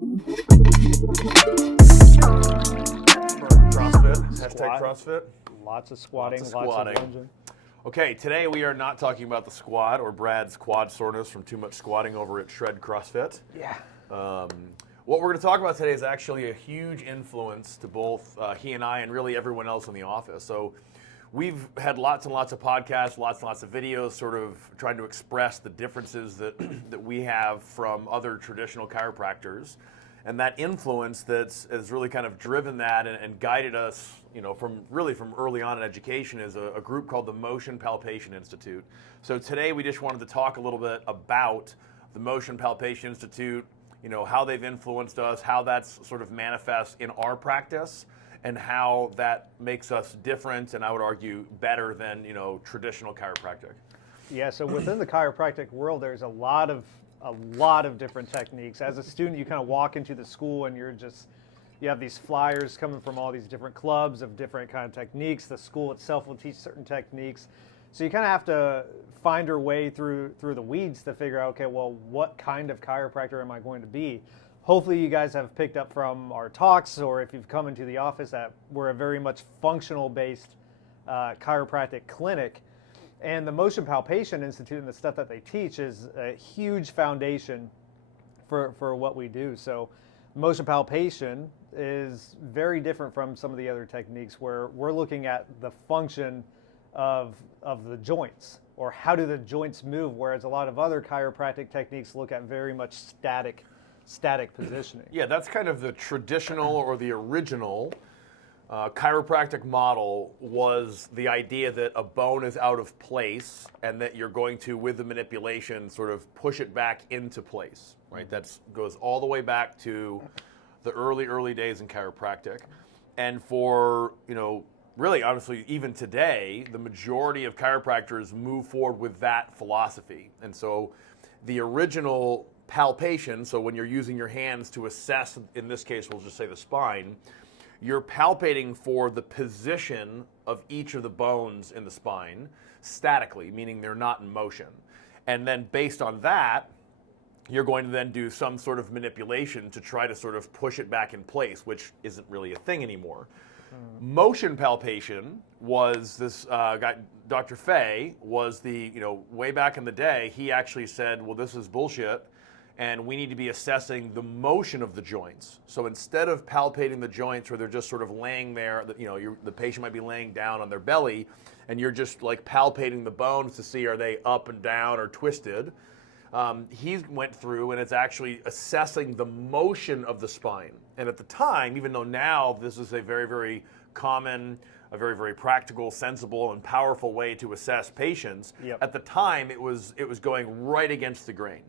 CrossFit, hashtag CrossFit. Lots of squatting, Lots lots of of lunging. Okay, today we are not talking about the squat or Brad's quad soreness from too much squatting over at Shred CrossFit. Yeah. What we're going to talk about today is actually a huge influence to both he and I and really everyone else in the office. So we've had lots and lots of podcasts, lots and lots of videos sort of trying to express the differences that, that we have from other traditional chiropractors. And that influence has really kind of driven that and guided us, you know, from early on in education is a group called the Motion Palpation Institute. So today we just wanted to talk a little bit about the Motion Palpation Institute, you know, how they've influenced us, how that's sort of manifests in our practice, and how that makes us different and I would argue better than, you know, traditional chiropractic. Yeah, so within the chiropractic world, there's a lot of different techniques. As a student, you kind of walk into the school and you have these flyers coming from all these different clubs of different kind of techniques. The school itself will teach certain techniques. So you kind of have to find your way through the weeds to figure out, okay, well, what kind of chiropractor am I going to be? Hopefully you guys have picked up from our talks, or if you've come into the office, that we're a very much functional-based chiropractic clinic. And the Motion Palpation Institute and the stuff that they teach is a huge foundation for what we do. So motion palpation is very different from some of the other techniques where we're looking at the function of the joints, or how do the joints move, whereas a lot of other chiropractic techniques look at very much static positioning. Yeah, that's kind of the traditional or the original chiropractic model was the idea that a bone is out of place and that you're going to, with the manipulation, sort of push it back into place, right? That goes all the way back to the early days in chiropractic. And for, you know, really honestly, even today, the majority of chiropractors move forward with that philosophy. And so the original palpation, so when you're using your hands to assess, in this case, we'll just say the spine, you're palpating for the position of each of the bones in the spine statically, meaning they're not in motion. And then based on that, you're going to then do some sort of manipulation to try to sort of push it back in place, which isn't really a thing anymore. Motion palpation was this guy, Dr. Fay, was the, you know, way back in the day, he actually said, well, this is bullshit, and we need to be assessing the motion of the joints. So instead of palpating the joints where they're just sort of laying there, you know, the patient might be laying down on their belly, and you're just like palpating the bones to see are they up and down or twisted. He went through and it's actually assessing the motion of the spine. And at the time, even though now this is a very, very common, a very, very practical, sensible, and powerful way to assess patients, at the time it was going right against the grain.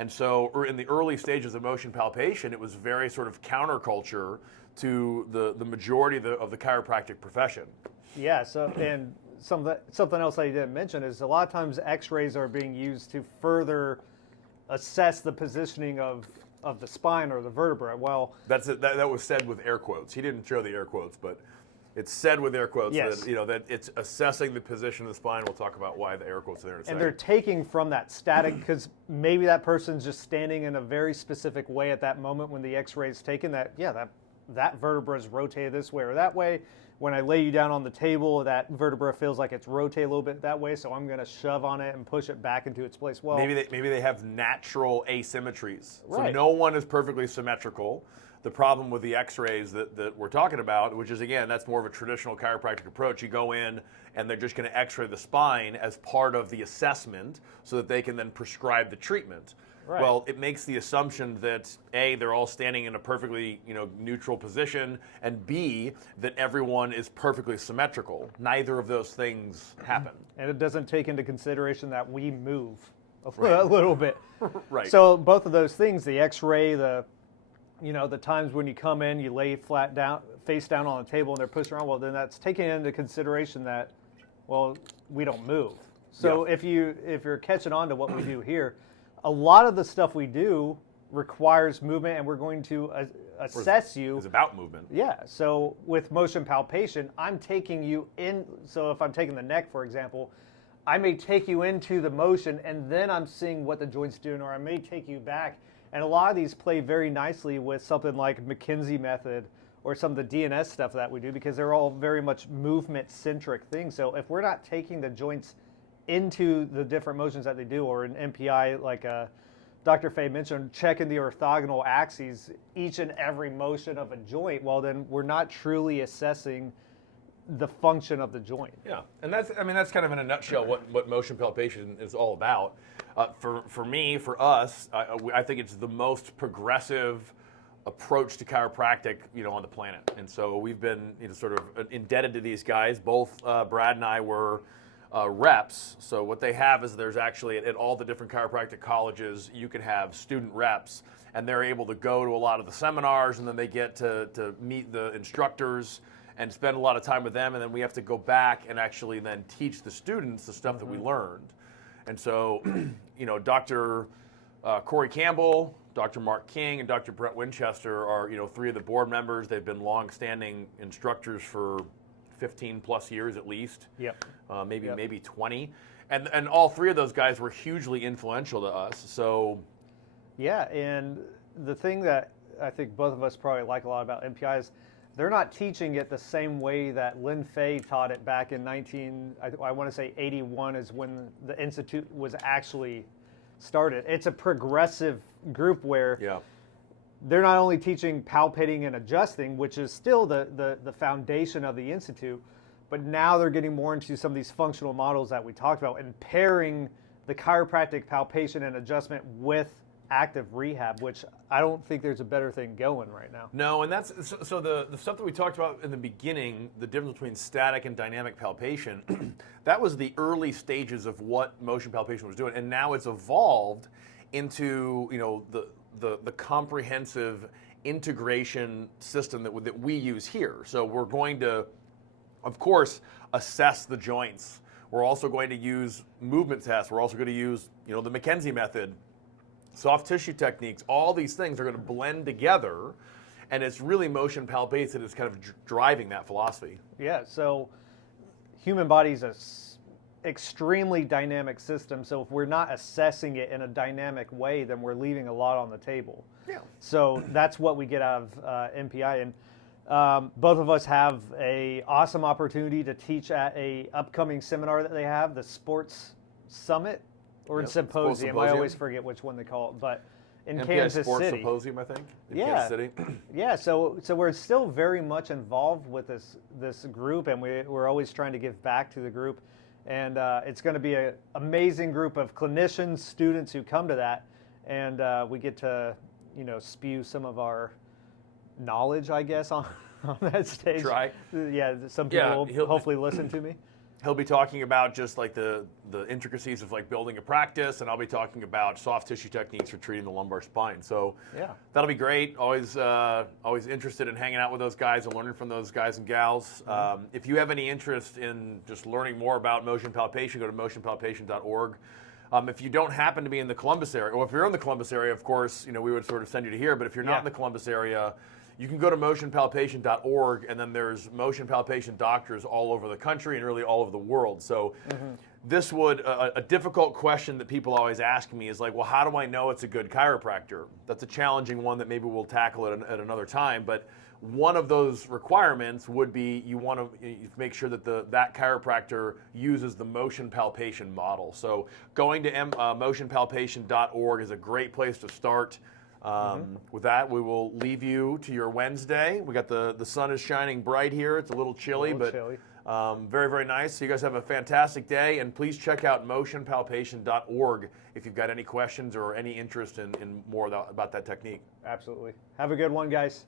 And so in the early stages of motion palpation, it was very sort of counterculture to the majority of the chiropractic profession. Yeah, so and something else I didn't mention is a lot of times x-rays are being used to further assess the positioning of the spine or the vertebra. Well, that's it. That was said with air quotes. He didn't show the air quotes, but it's said with air quotes yes. that, you know, that it's assessing the position of the spine. We'll talk about why the air quotes are there in a second. And they're taking from that static, because maybe that person's just standing in a very specific way at that moment when the x-ray is taken, that vertebra is rotated this way or that way. When I lay you down on the table, that vertebra feels like it's rotated a little bit that way, so I'm going to shove on it and push it back into its place. Well, maybe they have natural asymmetries. Right. So no one is perfectly symmetrical. The problem with the x-rays that we're talking about, which is, again, that's more of a traditional chiropractic approach. You go in and they're just going to x-ray the spine as part of the assessment so that they can then prescribe the treatment. Right. Well, it makes the assumption that A, they're all standing in a perfectly, you know, neutral position, and B, that everyone is perfectly symmetrical. Neither of those things happen. And it doesn't take into consideration that we move a little bit. Right. So both of those things, the x-ray, the times when you come in, you lay flat down, face down on the table, and they're pushing around, well, then that's taking into consideration that, well, we don't move. So if you're catching on to what we do here, a lot of the stuff we do requires movement, and we're going to assess you. It's about movement. Yeah. So with motion palpation, I'm taking you in. So if I'm taking the neck, for example, I may take you into the motion, and then I'm seeing what the joint's doing, or I may take you back And a lot of these play very nicely with something like McKinsey method or some of the DNS stuff that we do, because they're all very much movement-centric things. So if we're not taking the joints into the different motions that they do, or an MPI, like Dr. Fay mentioned, checking the orthogonal axes, each and every motion of a joint, well, then we're not truly assessing the function of the joint. Yeah, and that's kind of in a nutshell what motion palpation is all about. For me, for us, I think it's the most progressive approach to chiropractic, on the planet. And so we've been sort of indebted to these guys. Both Brad and I were reps. So what they have is there's actually at all the different chiropractic colleges, you can have student reps, and they're able to go to a lot of the seminars, and then they get to meet the instructors and spend a lot of time with them, and then we have to go back and actually then teach the students the stuff that we learned. And so, Dr. Corey Campbell, Dr. Mark King, and Dr. Brett Winchester are, 3 of the board members. They've been long-standing instructors for 15 plus years at least. Yep. Maybe 20. And all 3 of those guys were hugely influential to us. So yeah, and the thing that I think both of us probably like a lot about MPI is they're not teaching it the same way that Lynn Fay taught it back in I want to say 81 is when the Institute was actually started. It's a progressive group where they're not only teaching palpating and adjusting, which is still the foundation of the Institute, but now they're getting more into some of these functional models that we talked about and pairing the chiropractic palpation and adjustment with active rehab, which I don't think there's a better thing going right now. No, and that's so the stuff that we talked about in the beginning, the difference between static and dynamic palpation, that was the early stages of what motion palpation was doing, and now it's evolved into the comprehensive integration system that we use here. So we're going to, of course, assess the joints. We're also going to use movement tests. We're also going to use the McKinsey method, soft tissue techniques. All these things are going to blend together, and it's really motion palpation that's kind of driving that philosophy. Yeah, so human body's a extremely dynamic system, so if we're not assessing it in a dynamic way, then we're leaving a lot on the table. Yeah. So that's what we get out of MPI, and both of us have a awesome opportunity to teach at a upcoming seminar that they have, the Sports Summit, or Symposium. I always forget which one they call it, but in MPI Kansas Sports City. Symposium, I think. In Yeah. Kansas City. Yeah, so we're still very much involved with this group, and we're always trying to give back to the group. And it's going to be an amazing group of clinicians, students who come to that, and we get to spew some of our knowledge, I guess, on that stage. Try. Yeah, some people will hopefully listen to me. He'll be talking about just like the intricacies of like building a practice, and I'll be talking about soft tissue techniques for treating the lumbar spine. So yeah, that'll be great. Always interested in hanging out with those guys and learning from those guys and gals. If you have any interest in just learning more about motion palpation, go to motionpalpation.org. If you don't happen to be in the Columbus area, or if you're in the Columbus area, of course, we would sort of send you to here. But if you're not in the Columbus area, you can go to motionpalpation.org, and then there's motion palpation doctors all over the country and really all over the world. So this would, a difficult question that people always ask me is like, well, how do I know it's a good chiropractor? That's a challenging one that maybe we'll tackle at another time. But one of those requirements would be you want to make sure that that chiropractor uses the motion palpation model. So going to motionpalpation.org is a great place to start. With that, we will leave you to your Wednesday. We got the sun is shining bright here. It's a little chilly, but very, very nice. So you guys have a fantastic day, and please check out motionpalpation.org if you've got any questions or any interest in more about that technique. Absolutely. Have a good one, guys.